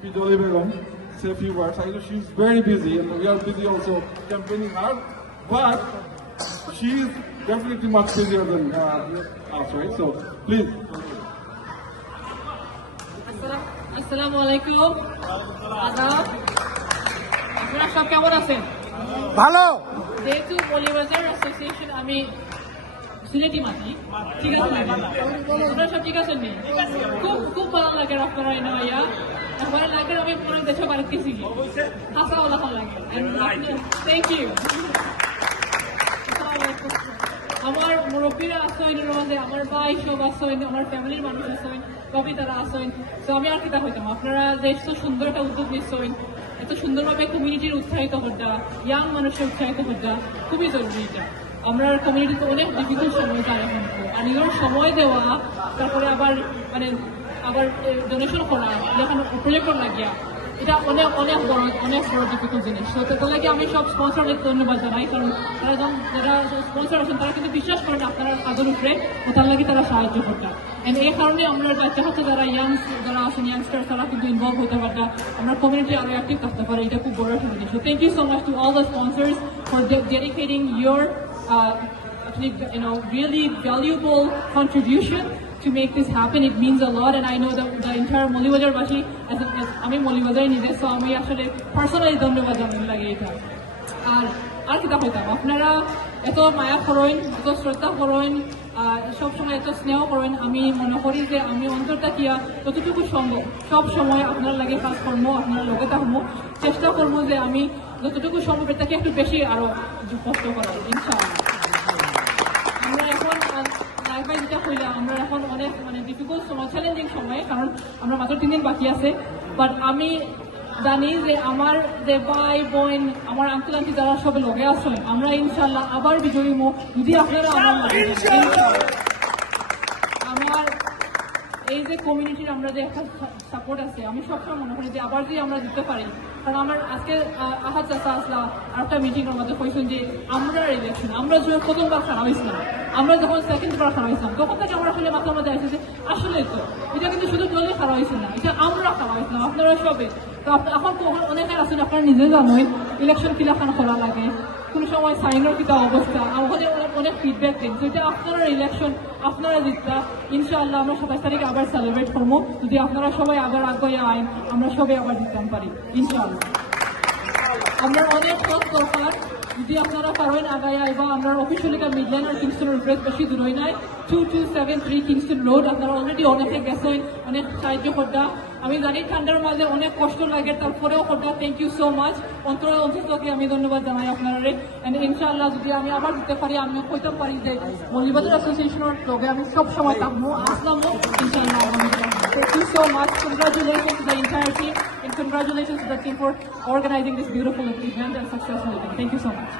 VP Dolly Begum say a few words. I know she's very busy and we are busy also campaigning hard, but she's definitely much busier than us, right? So please. Assalamu alaikum. Adab. আপনারা সব কেমন আছেন? ভালো। যেহেতু Moulvibazar association আমি সিলেটি মাটি, ঠিক আছে? আপনারা সব ঠিক আছেন নি? খুব ভালো লাগে আপনারা এনে ভাইয়া। ভালো লাগে আমি পুরো দেশে বাড়ি গেছি। হাসা ভালো লাগে। Thank you. আমার মুরব্বীরা আসেন এর মাঝে, আমার ভাই সব আসেন, আমার ফ্যামিলির মানুষ আসেন, কবিতারা আসেন। তো আমি আর কিতা হইতাম, আপনারা যে এত সুন্দর একটা উদ্যোগ নিচ্ছেন, এত সুন্দরভাবে কমিউনিটির উৎসাহিত হওয়া, ইয়াং মানুষের উৎসাহিত হওয়া খুবই জরুরি। এটা আমরা কমিউনিটিতে অনেক ডিফিকাল্ট সময় যায় এখন, আর নিজের সময় দেওয়া, তারপরে আবার ডোনেশন করা, যেখানে প্রজেক্ট লাগিয়া, এটা অনেক বড় ডিফিকাল্ট জিনিস। তো তার লাগে আমি সব স্পন্সরদের ধন্যবাদ জানাই, কারণ তারা যারা স্পন্সর আছেন তারা কিন্তু বিশ্বাস করেন আপনারা কাজের উপরে, তার লাগে তারা সাহায্য করতেন। এই কারণে আমরা বাচ্চা হচ্ছে যারা যারা আছেন ইয়াংস্টার, তারা কিন্তু ইনভলভ হতে পারতাম, আমরা কমিউনিটি আরো অ্যাক্টিভ থাকতে পারি, এটা খুব বড় একটা জিনিস। So thank you so much to all the sponsors for dedicating your really valuable contribution to make this happen. It means a lot, and I know that the entire Maulibajar Bashi, আমি মৌলভীবাজারে নিজে, so আমি আসলে personally ধন্যবাদ জানাতে লাগে এটা। আর কিতা হইতাম, আপনারা এত মায়া করেন, এত শ্রদ্ধা করেন, সবসময় এত স্নেহ করেন, আমি মনে করি যে আমি অন্তরটা কিয়া যতটুকু সম্ভব সব সময় আপনার লাগে কাজ করবো, আপনার লগে থাকবো, চেষ্টা করবো যে আমি যতটুকু সম্ভব এটাকে একটু বেশি আরো কষ্ট করার, ইনশাআল্লাহ। আমরা এখন যেটা হইলাম, আমরা এখন অনেক ডিফিকাল্ট সময়, চ্যালেঞ্জিং সময়, কারণ আমরা মাত্র 3 দিন বাকি আছে। বাট আমি জানি যে আমার যে ভাই বোন, আমার আঙ্কেল আন্টি যারা সব লগে আসেন, আমরা ইনশাল্লাহ আবার বিজয়ী হবো যদি আপনারা আমার এই যে কমিউনিটির আমরা যে একটা সাপোর্ট আছে, আমি সবসময় মনে করি যে আবার যদি আমরা দিতে পারি, কারণ আমার আজকে আহাত চাষা আসলা আর একটা মিটিংয়ের মধ্যে কইছেন যে আমরা ইলেকশন, আমরা যখন প্রথমবার খারাপ হয়েছিলাম, আমরা যখন সেকেন্ডবার খারাপ হয়েছিলাম, তখন থেকে আমরা আসলে মাথার মধ্যে আসছে যে আসলে তো এটা কিন্তু শুধু দলে খারাপ হয়েছিল না, এটা আমরা খারাপ হয়েছিলাম, আপনারা সবে। তো এখন অনেকে আছেন আপনারা নিজে জানেন ইলেকশন কিলাখান করা লাগে, কোনো সময় সাইনের কিতা অবস্থা, আমাদের অনেক ফিডব্যাক দিন। তো এটা আপনারা ইলেকশন, আপনারা জিততা, ইনশাআল্লাহ আমরা 27 তারিখে আবার সেলিব্রেট করবো, যদি আপনারা সবাই আবার আগে আইন, আমরা সবাই আবার জিততে পারি ইনশাআল্লাহ। আমরা অনেক পথ দরকার, যদি আপনারা পারেন আগায় আইবা, আমরা অফিসিয়ালি মিডল্যান্ড আর কিংস্টনের উপরে বেশি দূরই নাই, 2273 কিংস্টন রোড, আপনারা অলরেডি অনেকে গেছেন, অনেক সাহায্য করতা। আমি জানি ঠান্ডার মাঝে অনেক কষ্ট লাগে, তারপরেও করতা। থ্যাংক ইউ সো মাচ, অন্তরকে আমি ধন্যবাদ জানাই আপনারা। ইনশাআল্লাহ যদি আমি আবার দিতে পারি, আমি কইতে পারি যে মৌলভীবাজার অ্যাসোসিয়েশনের লগে আমি সব সময় থাকবো, আসলামও ইনশাআল্লাহ। Thank you so much. Congratulations to the entire team, and congratulations to the team for organizing this beautiful event and successful event. Thank you so much.